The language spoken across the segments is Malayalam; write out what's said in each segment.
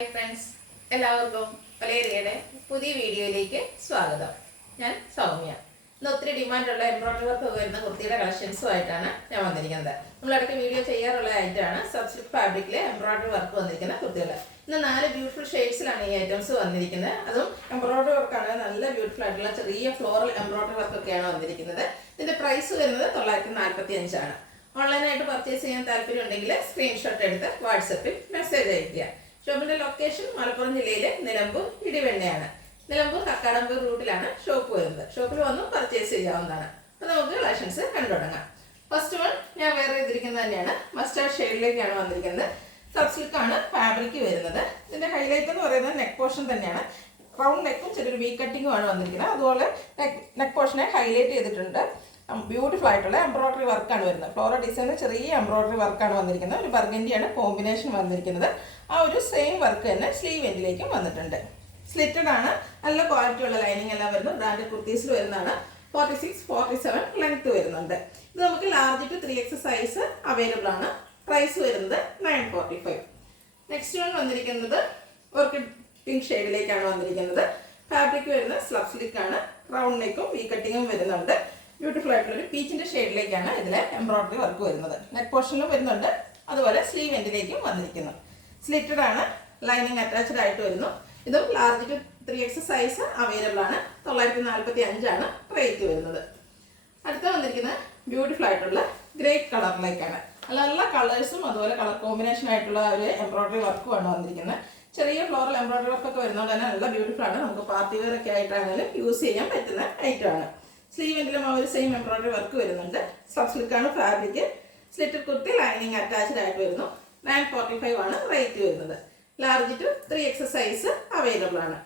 ഹായ് ഫ്രണ്ട്സ്, എല്ലാവർക്കും വലേറിയയുടെ പുതിയ വീഡിയോയിലേക്ക് സ്വാഗതം. ഞാൻ സൗമ്യ. ഇന്ന് ഒത്തിരി ഡിമാൻഡുള്ള എംബ്രോയിഡറി വർക്ക് വരുന്ന കുർത്തിയുടെ കളക്ഷൻസുമായിട്ടാണ് ഞാൻ വന്നിരിക്കുന്നത്. നമ്മളിടയ്ക്ക് വീഡിയോ ചെയ്യാറുള്ള ഐറ്റമാണ് സബ്സ്റ്റിറ്റ് ഫാബ്രിക്കിലെ എംബ്രോയിഡറി വർക്ക് വന്നിരിക്കുന്ന കുർത്തികൾ. ഇന്ന് 4 ബ്യൂട്ടിഫുൾ ഷെയ്ഡ്സിലാണ് ഈ ഐറ്റംസ് വന്നിരിക്കുന്നത്. അതും എംബ്രോയിഡറി വർക്കാണ്, നല്ല ബ്യൂട്ടിഫുൾ ആയിട്ടുള്ള ചെറിയ ഫ്ലോറൽ എംബ്രോയിഡറി വർക്കൊക്കെയാണ് വന്നിരിക്കുന്നത്. ഇതിൻ്റെ പ്രൈസ് വരുന്നത് 945 ആണ്. ഓൺലൈനായിട്ട് പർച്ചേസ് ചെയ്യാൻ താല്പര്യം ഉണ്ടെങ്കിൽ സ്ക്രീൻഷോട്ട് എടുത്ത് വാട്സപ്പിൽ മെസ്സേജ് അയയ്ക്കുക. ഷോപ്പിന്റെ ലൊക്കേഷൻ മലപ്പുറം ജില്ലയിലെ നിലമ്പൂർ ഇടിവെണ്ണയാണ്. നിലമ്പൂർ കക്കാടമ്പൂർ റൂട്ടിലാണ് ഷോപ്പ് വരുന്നത്. ഷോപ്പിൽ വന്നും പർച്ചേസ് ചെയ്യാവുന്നതാണ്. അപ്പോൾ നമുക്ക് കളക്ഷൻസ് കണ്ടു തുടങ്ങാം. ഫസ്റ്റ് വൺ ഞാൻ വേറെ ചെയ്തിരിക്കുന്നത് തന്നെയാണ്. മസ്റ്റാർഡ് ഷെയ്ഡിലേക്കാണ് വന്നിരിക്കുന്നത്. സബ്സിൽക്കാണ് ഫാബ്രിക് വരുന്നത്. ഇതിന്റെ ഹൈലൈറ്റ് എന്ന് പറയുന്നത് നെക്ക് പോർഷൻ തന്നെയാണ്. റൗണ്ട് നെക്കും ചെറിയൊരു വി കട്ടിങ്ങും ആണ് വന്നിരിക്കുന്നത്. അതുപോലെ നെക്ക് പോർഷനെ ഹൈലൈറ്റ് ചെയ്തിട്ടുണ്ട്. ബ്യൂട്ടിഫുൾ ആയിട്ടുള്ള എംബ്രോയിഡറി വർക്കാണ് വരുന്നത്. ഫ്ലോറൽ ഡിസൈനിൽ ചെറിയ എംബ്രോയിഡറി വർക്കാണ് വന്നിരിക്കുന്നത്. ഒരു ബർഗൻഡിയാണ് കോമ്പിനേഷൻ വന്നിരിക്കുന്നത്. ആ ഒരു സെയിം വർക്ക് തന്നെ സ്ലീവ് എൻഡിലേക്കും വന്നിട്ടുണ്ട്. സ്ലിറ്റഡ് ആണ്. നല്ല ക്വാളിറ്റി ഉള്ള ലൈനിങ് എല്ലാം വരുന്നത്. ബ്രാൻഡ് കുർത്തീസിൽ വരുന്നതാണ്. 46-47 ലെങ്ത് വരുന്നുണ്ട്. ഇത് നമുക്ക് large to 3X size available ആണ്. പ്രൈസ് വരുന്നത് 945. നെക്സ്റ്റ് വൺ വന്നിരിക്കുന്നത് ഓർക്കിഡ് പിങ്ക് ഷെയ്ഡിലേക്കാണ് വന്നിരിക്കുന്നത്. ഫാബ്രിക് വരുന്നത് സ്ലബ് സിൽക്ക് ആണ്. റൗണ്ട് നെക്കും വി കട്ടിങ്ങും വരുന്നുണ്ട്. ബ്യൂട്ടിഫുൾ ആയിട്ടുള്ള ഒരു പീച്ചിന്റെ ഷെയ്ഡിലേക്കാണ് ഇതിലെ എംബ്രോയിഡറി വർക്ക് വരുന്നത്. നെക്ക് പോർഷനിലും വരുന്നുണ്ട്. അതുപോലെ സ്ലീവ് എൻഡിലേക്കും വന്നിരിക്കുന്നു. സ്ലിറ്റഡ് ആണ്. ലൈനിങ് അറ്റാച്ച്ഡ് ആയിട്ട് വരുന്നു. ഇതും large to 3X size available ആണ്. 945 ആണ് റേറ്റ് വരുന്നത്. അടുത്ത വന്നിരിക്കുന്നത് ബ്യൂട്ടിഫുൾ ആയിട്ടുള്ള ഗ്രേ കളറിലേക്കാണ്. നല്ല കളേഴ്സും അതുപോലെ കളർ കോമ്പിനേഷൻ ആയിട്ടുള്ള ഒരു എംബ്രോയിഡറി വർക്കുമാണ് വന്നിരിക്കുന്നത്. ചെറിയ ഫ്ലോറൽ എംബ്രോയിഡറി വർക്കൊക്കെ വരുന്നതുകൊണ്ട് തന്നെ നല്ല ബ്യൂട്ടിഫുൾ ആണ്. നമുക്ക് പാർട്ടി വെയർ ഒക്കെ ആയിട്ടാണെങ്കിലും യൂസ് ചെയ്യാൻ പറ്റുന്ന ഐറ്റമാണ്. സ്ലീവിലും ആ ഒരു സെയിം എംബ്രോയിഡറി വർക്ക് വരുന്നുണ്ട്. സബ് സിൽക്കാണ് fabric. Slitted kurti lining attached ആയിട്ട് വരുന്നു. 945 ആണ് റേറ്റ് വരുന്നത്. Large to 3X size available ആണ്.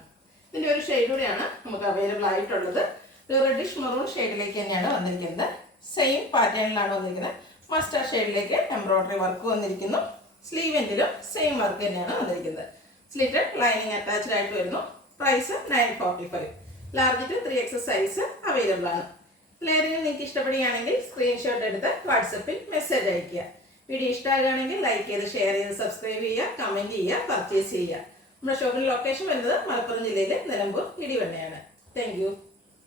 ഇതിൻ്റെ ഒരു ഷെയ്ഡ് കൂടിയാണ് നമുക്ക് അവൈലബിൾ ആയിട്ടുള്ളത്. ഒരു റെഡിഷ് മെറൂൺ ഷെയ്ഡിലേക്ക് തന്നെയാണ് വന്നിരിക്കുന്നത്. സെയിം പാറ്റേണിലാണ് വന്നിരിക്കുന്നത്. മസ്റ്റാർഡ് ഷെയ്ഡിലേക്ക് എംബ്രോയിഡറി വർക്ക് വന്നിരിക്കുന്നു. സ്ലീവ് എൻഡിലും സെയിം വർക്ക് തന്നെയാണ് വന്നിരിക്കുന്നത്. സ്ലിറ്റഡ് ലൈനിങ് അറ്റാച്ച്ഡ് ആയിട്ട് വരുന്നു. Price 945. Large to 3X size available ആണ്. ലെയറിങ് നിങ്ങൾക്ക് ഇഷ്ടപ്പെടുകയാണെങ്കിൽ സ്ക്രീൻഷോട്ട് എടുത്ത് വാട്സപ്പിൽ മെസ്സേജ് അയയ്ക്കുക. വീഡിയോ ഇഷ്ടമാകുകയാണെങ്കിൽ ലൈക്ക് ചെയ്ത് ഷെയർ ചെയ്ത് സബ്സ്ക്രൈബ് ചെയ്യുക, കമൻറ്റ് ചെയ്യുക, പർച്ചേസ് ചെയ്യുക. നമ്മുടെ ഷോപ്പിൻ്റെ ലൊക്കേഷൻ വരുന്നത് മലപ്പുറം ജില്ലയിലെ നിലമ്പൂർ ഇടിവെണ്ണയാണ്. Thank you.